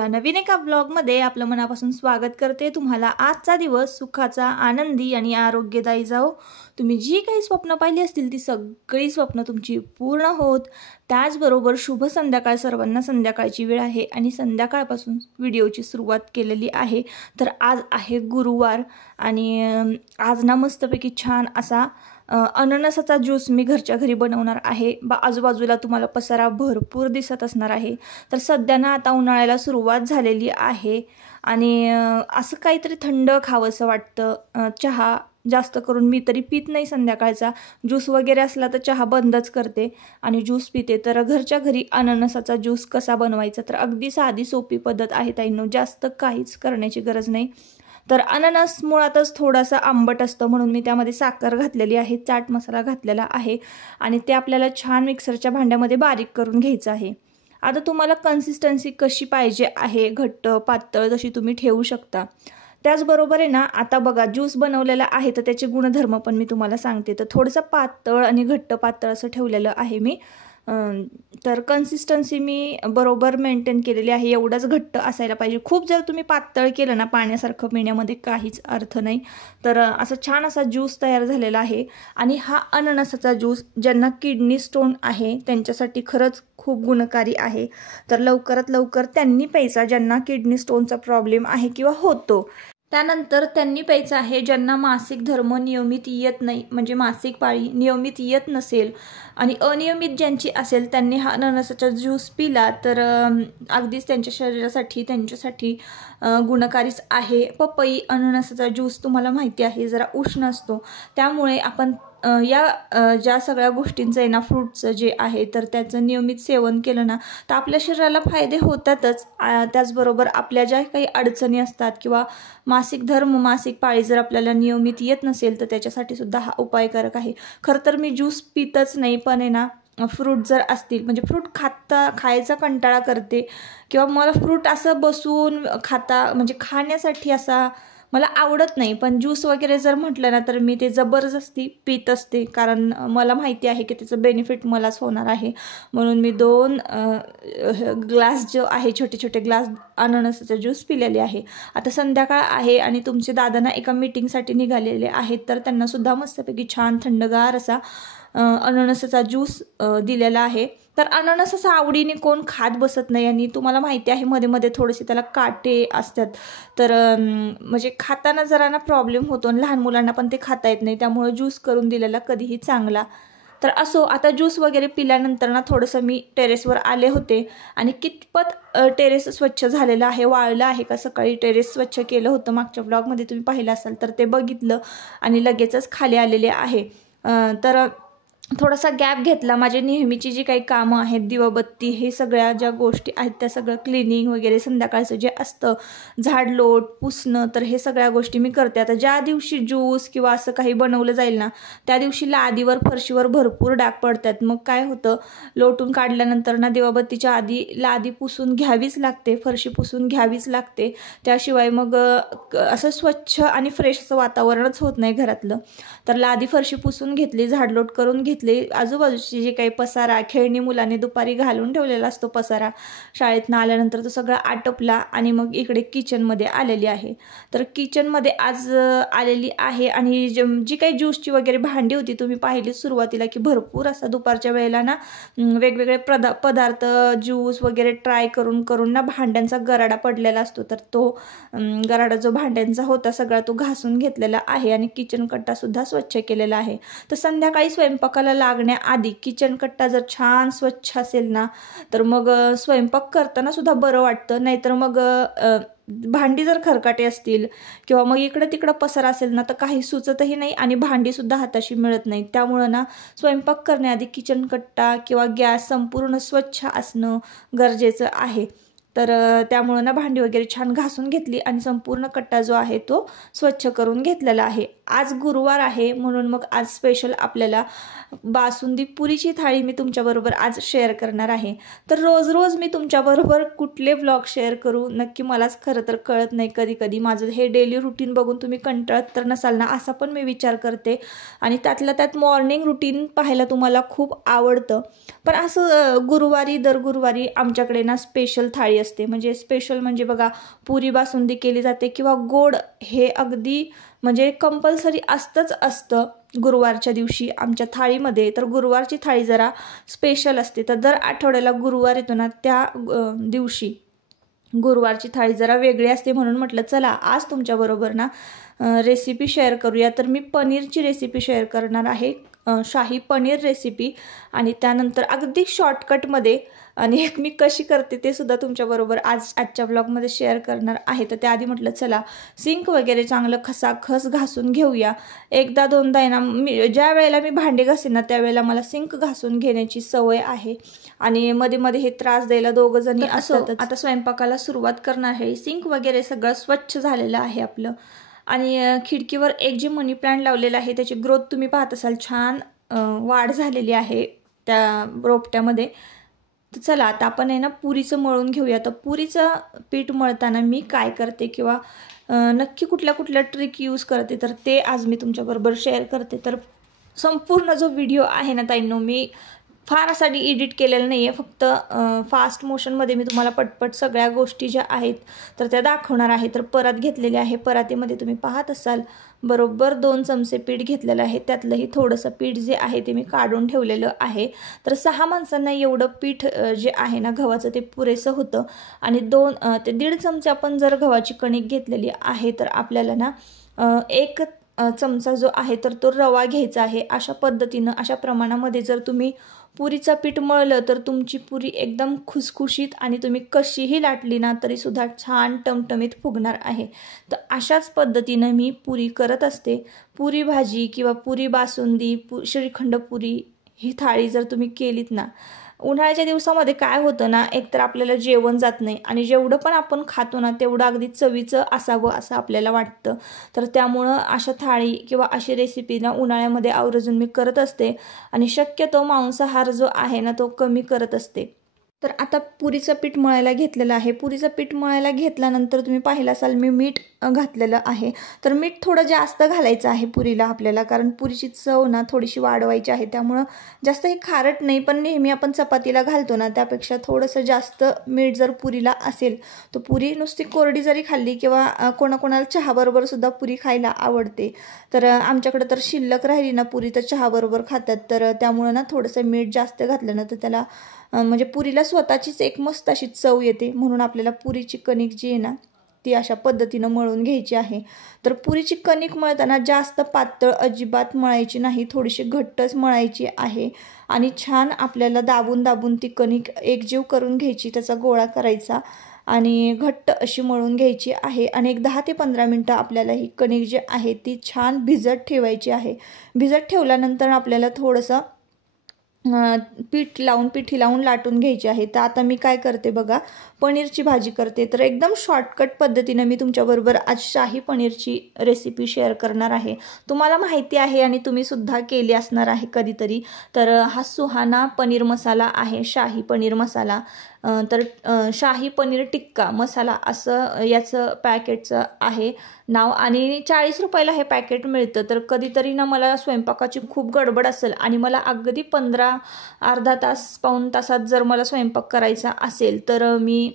या नवीन एका ब्लॉगमध्ये आपलं मनापासून स्वागत करते। तुम्हाला आजचा दिवस सुखाचा, आनंदी आणि आरोग्यदायी जाओ। तुम्ही जी काही स्वप्न पाहिली असतील ती सगळी स्वप्न तुमची पूर्ण होत। त्याचबरोबर शुभ संध्याकाळ सर्वांना। संध्याकाळची वेळ आहे आणि संध्याकाळपासून व्हिडिओची सुरुवात केलेली आहे। तर आज आहे गुरुवार आणि आज ना मस्तपैकी छान असा अननसाचा ज्यूस मी घरच्या घरी बनवणार आहे। आजूबाजूला तुम्हाला पसारा भरपूर दिसत असणार आहे। तर सध्या ना आता उन्हाळ्याला सुरुवात झालेली आहे आणि असं काहीतरी थंड खावंसं वाटतं। चहा जास्त करून मी तरी पित नाही संध्याकाळचा। ज्यूस वगैरे असला तर चहा बंदच करते आणि ज्यूस पिते। तर घरच्या घरी अननसाचा ज्यूस कसा बनवायचा, तर अगदी साधी सोपी पद्धत आहे ताईंनो, जास्त काहीच करण्याची गरज नाही। तर अननस मुळातच थोडासा आंबट असतं म्हणून मी त्यामध्ये साखर घातलेली आहे, चाट मसाला घातलेला आहे आणि ते आपल्याला छान मिक्सरच्या भांड्यामध्ये बारीक करून घ्यायचं आहे। आता तुम्हाला कन्सिस्टन्सी कशी पाहिजे आहे, घट्ट पातळ, तशी तुम्ही ठेवू शकता। त्याचबरोबर आहे ना, आता बघा ज्यूस बनवलेला आहे तर त्याचे गुणधर्म पण मी तुम्हाला सांगते। तर थोडंसं पातळ आणि घट्ट पातळ असं ठेवलेलं आहे मी। तर कन्सिस्टन्सी मी बरोबर मेंटेन केलेली आहे। एवढंच घट्ट असायला पाहिजे। खूप जर तुम्ही पातळ केलं ना, पाण्यासारखं पिण्यामध्ये काहीच अर्थ नाही। तर असं छान असा ज्यूस तयार झालेला आहे आणि हा अननसाचा ज्यूस ज्यांना किडनी स्टोन आहे त्यांच्यासाठी खरंच खूप गुणकारी आहे। तर लवकरात लवकर त्यांनी प्यायचा ज्यांना किडनी स्टोनचा प्रॉब्लेम आहे किंवा होतो। त्यानंतर त्यांनी प्यायचं आहे ज्यांना मासिक धर्म नियमित येत नाही, म्हणजे मासिक पाळी नियमित येत नसेल आणि अनियमित ज्यांची असेल त्यांनी हा अननसाचा ज्यूस पिला तर अगदीच त्यांच्या शरीरासाठी त्यांच्यासाठी गुणकारीच आहे। पपई अननसाचा ज्यूस तुम्हाला माहिती आहे जरा उष्ण असतो, त्यामुळे आपण ज्या सगळ्या गोष्टींचं आहे ना, फ्रूटचं जे आहे तर त्याचं नियमित सेवन केलं ना तर आपल्या शरीराला फायदे होतातच। त्याचबरोबर आपल्या ज्या काही अडचणी असतात किंवा मासिक धर्म मासिक पाळी जर आपल्याला नियमित येत नसेल तर त्याच्यासाठी सुद्धा हा उपायकारक आहे। खरं तर मी ज्यूस पितच नाही, पण आहे ना फ्रूट जर असतील, म्हणजे फ्रूट खायचा कंटाळा करते किंवा मला फ्रूट असं बसून म्हणजे खाण्यासाठी असा मला आवडत नाही। पण ज्यूस वगैरे जर म्हटलं ना तर मी ते जबरदस्ती पित असते, कारण मला माहिती आहे की त्याचं बेनिफिट मलाच होणार आहे। म्हणून मी 2 ग्लास जो आहे, छोटे छोटे ग्लास अननसाचा ज्यूस पिलेले आहे। आता संध्याकाळ आहे आणि तुमचे दादा ना एका मीटिंगसाठी निघालेले आहेत, तर त्यांना सुद्धा मस्तपैकी छान थंडगार असा अननसाचा ज्यूस दिलेला आहे। तर अननस असा आवडीने कोण खात बसत नाही आणि तुम्हाला माहिती आहे मध्ये मध्ये थोडेसे त्याला काटे असतात, तर म्हणजे खाताना जरा ना प्रॉब्लेम होतो आणि लहान मुलांना पण ते खाता येत नाही, त्यामुळे ज्यूस करून दिलेला कधीही चांगला। तर असो, आता ज्यूस वगैरे पिल्यानंतर ना थोडंसं मी टेरेसवर आले होते आणि कितपत टेरेस स्वच्छ झालेलं आहे, वाळलं आहे का, सकाळी टेरेस स्वच्छ केलं होतं, मागच्या ब्लॉगमध्ये तुम्ही पाहिलं असाल तर ते बघितलं आणि लगेचच खाली आलेले आहे। तर थोडासा गॅप घेतला। माझी नेहमीची जी काही कामं आहेत, दिवाबत्ती, हे सगळ्या ज्या गोष्टी आहेत त्या सगळं क्लिनिंग वगैरे संध्याकाळचं जे असतं, झाडलोट पुसणं, तर हे सगळ्या गोष्टी मी करते। आता ज्या दिवशी ज्यूस किंवा असं काही बनवलं जाईल ना त्या दिवशी लादीवर फरशीवर भरपूर डाग पडतात। मग काय होतं, लोटून काढल्यानंतर ना दिवाबत्तीच्या आधी लादी पुसून घ्यावीच लागते, फरशी पुसून घ्यावीच लागते, त्याशिवाय मग असं स्वच्छ आणि फ्रेश असं वातावरणच होत नाही घरातलं। तर लादी फरशी पुसून घेतली, झाडलोट करून घेतली, आजूबाजूची जे काही पसारा, खेळणी मुलाने दुपारी घालून ठेवलेला असतो पसारा, शाळेतनं आल्यानंतर तो सगळा आटपला आणि मग इकडे किचनमध्ये आलेली आहे। तर किचनमध्ये आज आलेली आहे आणि जी काही ज्यूसची वगैरे भांडी होती तुम्ही पाहिली सुरुवातीला की भरपूर असा दुपारच्या वेळेला ना वेगवेगळे पदार्थ ज्यूस वगैरे ट्राय करून करून ना भांड्यांचा गराडा पडलेला असतो, तर तो गराडा जो भांड्यांचा होता सगळा तो घासून घेतलेला आहे आणि किचन कट्टा सुद्धा स्वच्छ केलेला आहे। तर संध्याकाळी स्वयंपाकाला लागण्याआधी किचन कट्टा जर छान स्वच्छ असेल ना तर मग स्वयंपाक करताना सुद्धा बरं वाटतं। नाहीतर मग भांडी जर खरकाटे असतील किंवा मग इकडे तिकडे पसारा असेल ना तर काही सुचतही नाही आणि भांडी सुद्धा हाताशी मिळत नाही। त्यामुळं ना स्वयंपाक करण्याआधी किचन कट्टा किंवा गॅस संपूर्ण स्वच्छ असणं गरजेचं आहे। तर त्यामुळं ना भांडी वगैरे छान घासून घेतली आणि संपूर्ण कट्टा जो आहे तो स्वच्छ करून घेतलेला आहे। आज गुरुवार आहे म्हणून मग आज स्पेशल आपल्याला बासुंदी पुरीची थाळी मी तुमच्याबरोबर आज शेअर करणार आहे। तर रोज रोज मी तुमच्याबरोबर कुठले ब्लॉग शेअर करू नक्की मलाच खरं तर कळत नाही। कधी कधी माझं हे डेली रुटीन बघून तुम्ही कंटाळत तर नसाल ना असा पण मी विचार करते आणि त्यातल्या त्यात मॉर्निंग रुटीन पाहायला तुम्हाला खूप आवडतं। पण असं दर गुरुवारी आमच्याकडे ना स्पेशल थाळी असते, म्हणजे स्पेशल म्हणजे बघा पुरी बासुंदी केली जाते किंवा गोड हे अगदी म्हणजे कंपल्सरी असतं गुरुवारच्या दिवशी आमच्या थाळीमध्ये. तर गुरुवारची थाळी जरा स्पेशल असते. तर दर आठवड्याला गुरुवार येतो ना, त्या दिवशी गुरुवारची थाळी जरा वेगळी असते, म्हणून म्हटलं चला आज तुमच्याबरोबर ना रेसिपी शेअर करूया. तर मी पनीरची रेसिपी शेअर करणार आहे, शाही पनीर रेसिपी, आणि त्यानंतर अगदी शॉर्टकटमध्ये आणि एक मी कशी करते ते सुद्धा तुमच्याबरोबर आजच्या ब्लॉगमध्ये शेअर करणार आहे. तर त्याआधी म्हटलं चला सिंक वगैरे चांगलं खसाखस घासून घेऊया. एकदा दोनदा आहे ना, ज्या वेळेला मी भांडे घासेन ना त्यावेळेला मला सिंक घासून घेण्याची सवय आहे आणि मध्ये मध्ये हे त्रास द्यायला दोघं जणी असतातच. आता स्वयंपाकाला सुरुवात करणार आहे. सिंक वगैरे सगळं स्वच्छ झालेलं आहे आपलं, आणि खिडकीवर एक जे मनी प्लांट लावलेलं आहे त्याची ग्रोथ तुम्ही पाहत असाल, छान वाढ झालेली आहे त्या रोपट्यामध्ये. तर चला आता आपण आहे ना पुरीचं मळून घेऊया. तर पुरीचं पीठ मळताना मी काय करते किंवा नक्की कुठल्या ट्रिक यूज करते तर ते आज मी तुमच्याबरोबर शेअर करते. तर संपूर्ण जो व्हिडिओ आहे ना ताईंनो, मी फार असा एडिट केलेला नाही आहे, फक्त फास्ट मोशनमध्ये मी तुम्हाला पटपट सगळ्या गोष्टी ज्या आहेत तर त्या दाखवणार आहे. तर परात घेतलेली आहे, परातीमध्ये तुम्ही पाहत असाल बरोबर 2 चमचे पीठ घेतलेलं आहे. त्यातलंही थोडंसं पीठ जे आहे ते मी काढून ठेवलेलं आहे. तर 6 माणसांना एवढं पीठ जे आहे ना गव्हाचं ते पुरेसं होतं. आणि 2 ते 1.5 चमचे आपण जर गव्हाची कणिक घेतलेली आहे तर आपल्याला ना 1 चमचा जो आहे तर तो रवा घ्यायचा आहे. अशा पद्धतीनं अशा प्रमाणामध्ये जर तुम्ही पुरीचं पीठ मळलं तर तुमची पुरी एकदम खुसखुशीत आणि तुम्ही कशीही लाटली ना तरीसुद्धा छान टमटमीत फुगणार आहे. तर अशाच पद्धतीनं मी पुरी करत असते. पुरी भाजी किंवा पुरी बासुंदी, श्रीखंड पुरी ही थाळी जर तुम्ही केलीत ना, उन्हाळ्याच्या दिवसामध्ये काय होतं ना, एकतर आपल्याला जेवण जात नाही आणि जेवढं पण आपण खातो ना तेवढं अगदी चवीचं असावं असं आपल्याला वाटतं. तर त्यामुळं अशा थाळी किंवा अशी रेसिपी ना उन्हाळ्यामध्ये आवर्जून मी करत असते आणि शक्यतो मांसाहार जो आहे ना तो कमी करत असते. तर आता पुरीचं पीठ मळायला घेतलेलं आहे. पुरीचं पीठ मळायला घेतल्यानंतर तुम्ही पाहिलं असाल मी मीठ घातलेलं आहे. तर मीठ थोडं जास्त घालायचं आहे पुरीला आपल्याला, कारण पुरीची चव ना थोडीशी वाढवायची आहे. त्यामुळं जास्त हे खारट नाही, पण नेहमी आपण चपातीला घालतो ना त्यापेक्षा थोडंसं जास्त मीठ जर पुरीला असेल तर पुरी नुसती कोरडी जरी खाल्ली किंवा कोणाकोणाला चहाबरोबर सुद्धा पुरी खायला आवडते. तर आमच्याकडे तर शिल्लक राहिली ना पुरी तर चहाबरोबर खातात. तर त्यामुळं ना थोडंसं मीठ जास्त घातलं ना तर त्याला म्हणजे पुरीला स्वतःचीच एक मस्त अशी चव येते. म्हणून आपल्याला पुरीची कणिक जी आहे ना ती अशा पद्धतीनं मळून घ्यायची आहे. तर पुरीची कणिक मळताना जास्त पातळ अजिबात मळायची नाही, थोडीशी घट्टच मळायची आहे आणि छान आपल्याला दाबून दाबून ती कणिक एकजीव करून घ्यायची, त्याचा गोळा करायचा आणि घट्ट अशी मळून घ्यायची आहे. आणि एक 10 ते 15 मिनटं आपल्याला ही कणिक जी आहे ती छान भिजत ठेवायची आहे. भिजत ठेवल्यानंतर आपल्याला थोडंसं पिठी लावून लाटून घ्यायची आहे. तर आता मी काय करते बघा, पनीरची भाजी करते. तर एकदम शॉर्टकट पद्धतीने मी तुमच्याबरोबर आज शाही पनीरची रेसिपी शेअर करणार आहे. तुम्हाला माहिती आहे आणि तुम्ही सुद्धा केली असणार आहे कधीतरी. तर हा सुहाना पनीर मसाला आहे, शाही पनीर मसाला. तर शाही पनीर टिक्का मसाला असं याचं पॅकेटचं आहे नाव आणि 40 रुपयाला हे पॅकेट मिळतं. तर कधीतरी ना मला स्वयंपाकाची खूप गडबड असेल आणि मला अगदी अर्धा तास पाऊण तासात जर मला स्वयंपाक करायचा असेल तर मी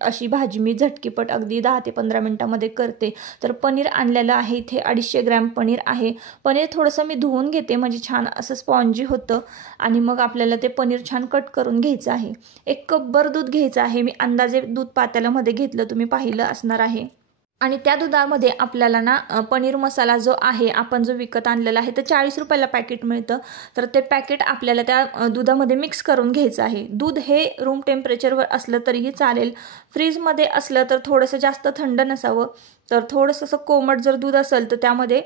अशी भाजी मी झटकीपट अगदी 10 ते 15 मिनटामध्ये करते. तर पनीर आणलेलं आहे इथे 250 ग्रॅम पनीर आहे. पनीर थोडंसं मी धुवून घेते म्हणजे छान असं स्पॉन्जी होतं आणि मग आपल्याला ते पनीर छान कट करून घ्यायचं आहे. 1 कपभर दूध घ्यायचं आहे. मी अंदाजे दूध पातेल्यामध्ये घेतलं, तुम्ही पाहिलं असणार आहे. आणि त्या दुधामध्ये आपल्याला ना पनीर मसाला जो आहे आपण जो विकत आणलेला आहे तर 40 रुपयाला पॅकेट मिळतं. तर ते पॅकेट आपल्याला त्या दुधामध्ये मिक्स करून घ्यायचं आहे. दूध हे रूम टेम्परेचरवर असलं तरीही चालेल, फ्रीजमध्ये असलं तर थोडंसं जास्त थंड नसावं. तर थोडंसं असं कोमट जर दूध असेल तर त्यामध्ये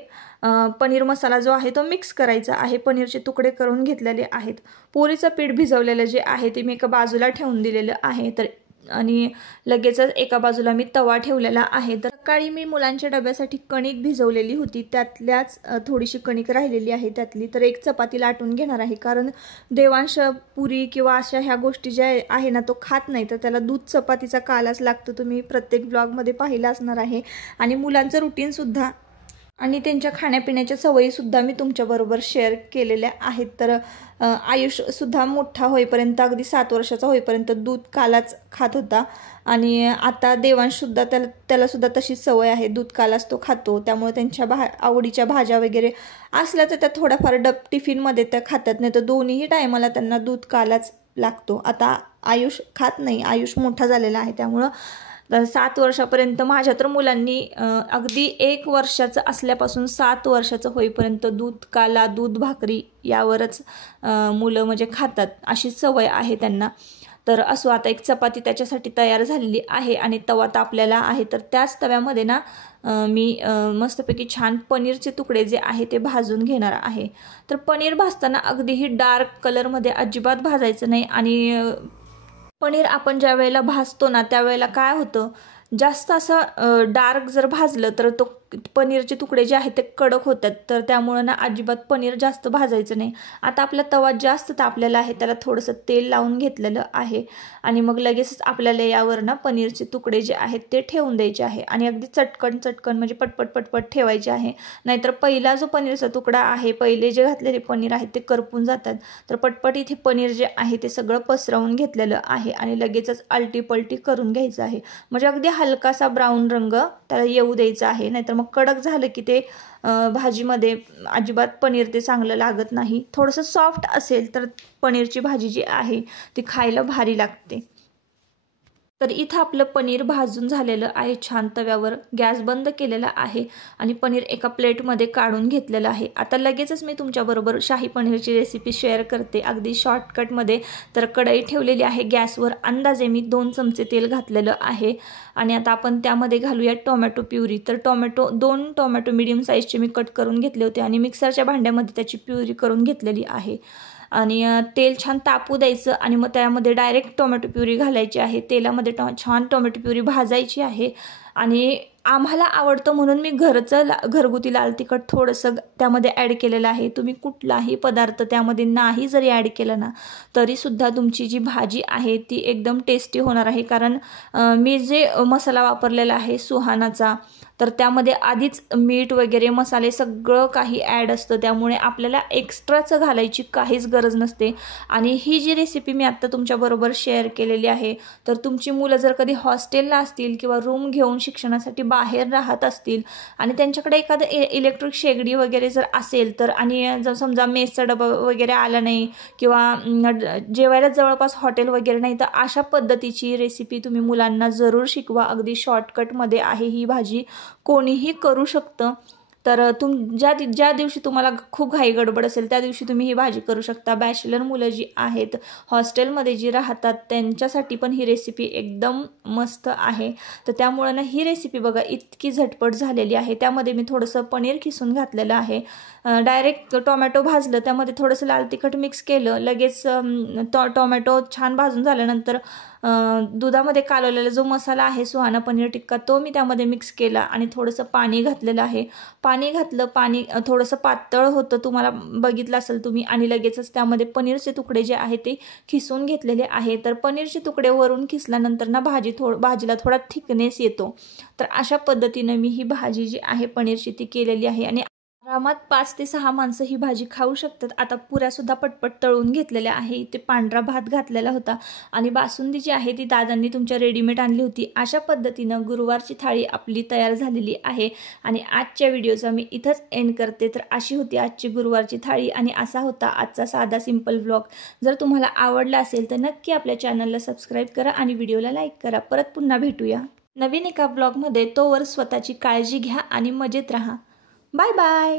पनीर मसाला जो आहे तो मिक्स करायचा आहे. पनीरचे तुकडे करून घेतलेले आहेत. पुरीचं पीठ भिजवलेलं जे आहे ते मी एका बाजूला ठेवून दिलेलं आहे. तर आणि लगेचच एका बाजूला मी तवा ठेवलेला आहे. तर सकाळी मी मुलांच्या डब्यासाठी कणिक भिजवलेली होती, त्यातल्याच थोडीशी कणिक राहिलेली आहे त्यातली. तर 1 चपाती लाटून घेणार आहे, कारण देवांश पुरी किंवा अशा ह्या गोष्टी ज्या आहे ना तो खात नाही, तर त्याला दूध चपातीचा कालाच लागतो. तुम्ही प्रत्येक ब्लॉगमध्ये पाहिलं असणार आहे. आणि मुलांचं रुटीनसुद्धा आणि त्यांच्या खाण्यापिण्याच्या सवयीसुद्धा मी तुमच्याबरोबर शेअर केलेल्या आहेत. तर आयुषसुद्धा मोठा होईपर्यंत, अगदी 7 वर्षाचा होईपर्यंत दूध कालाच खात होता. आणि आता देवांशसुद्धा त्यालासुद्धा तशीच सवय आहे, दूध कालाच तो खातो. त्यामुळे त्यांच्या आवडीच्या भाज्या वगैरे असल्या तर त्या थोड्याफार टिफिनमध्ये त्या खातात, नाही तर दोन्हीही टायमाला त्यांना दूध कालाच लागतो. आता आयुष खात नाही, आयुष मोठा झालेला आहे. त्यामुळं 7 वर्षापर्यंत माझ्या तर मुलांनी अगदी 1 वर्षाचं असल्यापासून 7 वर्षाचं होईपर्यंत दूध काला, दूध भाकरी यावरच मुलं म्हणजे खातात, अशी सवय आहे त्यांना. तर असो, आता एक चपाती त्याच्यासाठी तयार झालेली आहे आणि तवा तापलेला आहे. तर त्याच तव्यामध्ये ना मी मस्तपैकी छान पनीरचे तुकडे जे आहे ते भाजून घेणार आहे. तर पनीर भाजताना अगदीही डार्क कलरमध्ये अजिबात भाजायचं नाही. आणि पनीर आपण ज्या वेळेला भाजतो ना त्यावेळेला काय होतं, जास्त असं डार्क जर भाजलं तर तो पनीरचे तुकडे जे आहेत ते कडक होतात. तर त्यामुळं ना अजिबात पनीर जास्त भाजायचं नाही. आता आपला तवा जास्त तापलेला आहे, त्याला थोडंसं तेल लावून घेतलेलं आहे आणि मग लगेचच आपल्याला यावर ना पनीरचे तुकडे जे आहेत ते ठेवून द्यायचे आहे. आणि अगदी चटकन म्हणजे पटपट ठेवायचे आहे, नाहीतर पहिला जो पनीरचा तुकडा आहे, पहिले जे घातलेले पनीर आहे ते करपून जातात. तर पटपट इथे पनीर जे आहे ते सगळं पसरवून घेतलेलं आहे आणि लगेचच आलटी पलटी करून घ्यायचं आहे. म्हणजे अगदी हलकासा ब्राऊन रंग त्याला येऊ द्यायचा आहे, नाहीतर मग कडक झालं की ते भाजीमध्ये अजिबात पनीर ते चांगलं लागत नाही. थोडंसं सॉफ्ट असेल तर पनीरची भाजी जी आहे ती खायला भारी लागते. तर इथं आपलं पनीर भाजून झालेलं आहे छान तव्यावर. गॅस बंद केलेला आहे आणि पनीर एका प्लेटमध्ये काढून घेतलेलं आहे. आता लगेचच मी तुमच्याबरोबर शाही पनीरची रेसिपी शेअर करते अगदी शॉर्टकटमध्ये. तर कढई ठेवलेली आहे गॅसवर. अंदाजे मी 2 चमचे तेल घातलेलं आहे आणि आता आपण त्यामध्ये घालूया टोमॅटो प्युरी. तर 2 टोमॅटो मीडियम साईजचे मी कट करून घेतले होते आणि मिक्सरच्या भांड्यामध्ये त्याची प्युरी करून घेतलेली आहे. आणि तेल छान तापू द्यायचं आणि मग त्यामध्ये डायरेक्ट टोमॅटो प्युरी घालायची आहे. तेलामध्ये छान टोमॅटो प्युरी भाजायची आहे. आणि आम्हाला आवडतं म्हणून मी घरगुती लाल तिखट थोडंसं त्यामध्ये ॲड केलेलं आहे. तुम्ही कुठलाही पदार्थ त्यामध्ये नाही जरी ॲड केला ना तरीसुद्धा तुमची जी भाजी आहे ती एकदम टेस्टी होणार आहे. कारण मी जे मसाला वापरलेला आहे सुहानाचा, तर त्यामध्ये आधीच मीठ वगैरे मसाले सगळं काही ॲड असतं. त्यामुळे आपल्याला एक्स्ट्राचं घालायची काहीच गरज नसते. आणि ही जी रेसिपी मी आत्ता तुमच्याबरोबर शेअर केलेली आहे, तर तुमची मुलं जर कधी हॉस्टेलला असतील किंवा रूम घेऊन शिक्षणासाठी बाहेर राहत असतील आणि त्यांच्याकडे एखादं इलेक्ट्रिक शेगडी वगैरे जर असेल तर, आणि जर समजा मेसचा डबा वगैरे आला नाही किंवा जेवायला जवळपास हॉटेल वगैरे नाही, तर अशा पद्धतीची रेसिपी तुम्ही मुलांना जरूर शिकवा. अगदी शॉर्टकटमध्ये आहे ही भाजी, कोणीही करू शकतं. तर ज्या दिवशी तुम्हाला खूप घाई गडबड असेल त्या दिवशी तुम्ही ही भाजी करू शकता. बॅचलर मुलं जी आहेत, हॉस्टेलमध्ये जी राहतात, त्यांच्यासाठी पण ही रेसिपी एकदम मस्त आहे. तर त्यामुळं ना ही रेसिपी बघा इतकी झटपट झालेली आहे. त्यामध्ये मी थोडंसं पनीर खिसून घातलेलं आहे. डायरेक्ट टोमॅटो भाजलं, त्यामध्ये थोडंसं लाल तिखट मिक्स केलं. लगेच टोमॅटो छान भाजून झाल्यानंतर दुधामध्ये कालवलेला जो मसाला आहे सुहाना पनीर टिक्का, तो मी त्यामध्ये मिक्स केला आणि थोडंसं पाणी घातलेलं आहे. पाणी थोडंसं पातळ होतं, तुम्हाला बघितलं असेल तुम्ही. आणि लगेचच त्यामध्ये पनीरचे तुकडे जे आहे ते खिसून घेतलेले आहे. तर पनीरचे तुकडे वरून खिसल्यानंतर ना भाजीला थोडा थिकनेस येतो. तर अशा पद्धतीनं मी ही भाजी जी आहे पनीरची ती केलेली आहे. आणि आरामात 5 ते 6 माणसं ही भाजी खाऊ शकतात. आता पुऱ्यासुद्धा पटपट तळून घेतलेल्या आहे. इथे पांढरा भात घातलेला होता आणि बासुंदी जी आहे ती दादांनी तुमच्या रेडीमेड आणली होती. अशा पद्धतीनं गुरुवारची थाळी आपली तयार झालेली आहे. आणि आजच्या व्हिडिओचा मी इथंच एंड करते. तर अशी होती आजची गुरुवारची थाळी आणि असा होता आजचा साधा सिंपल व्लॉग. जर तुम्हाला आवडला असेल तर नक्की आपल्या चॅनलला सबस्क्राईब करा आणि व्हिडिओला लाईक करा. परत पुन्हा भेटूया नवीन एका व्लॉगमध्ये. तोवर स्वतःची काळजी घ्या आणि मजेत राहा. Bye bye.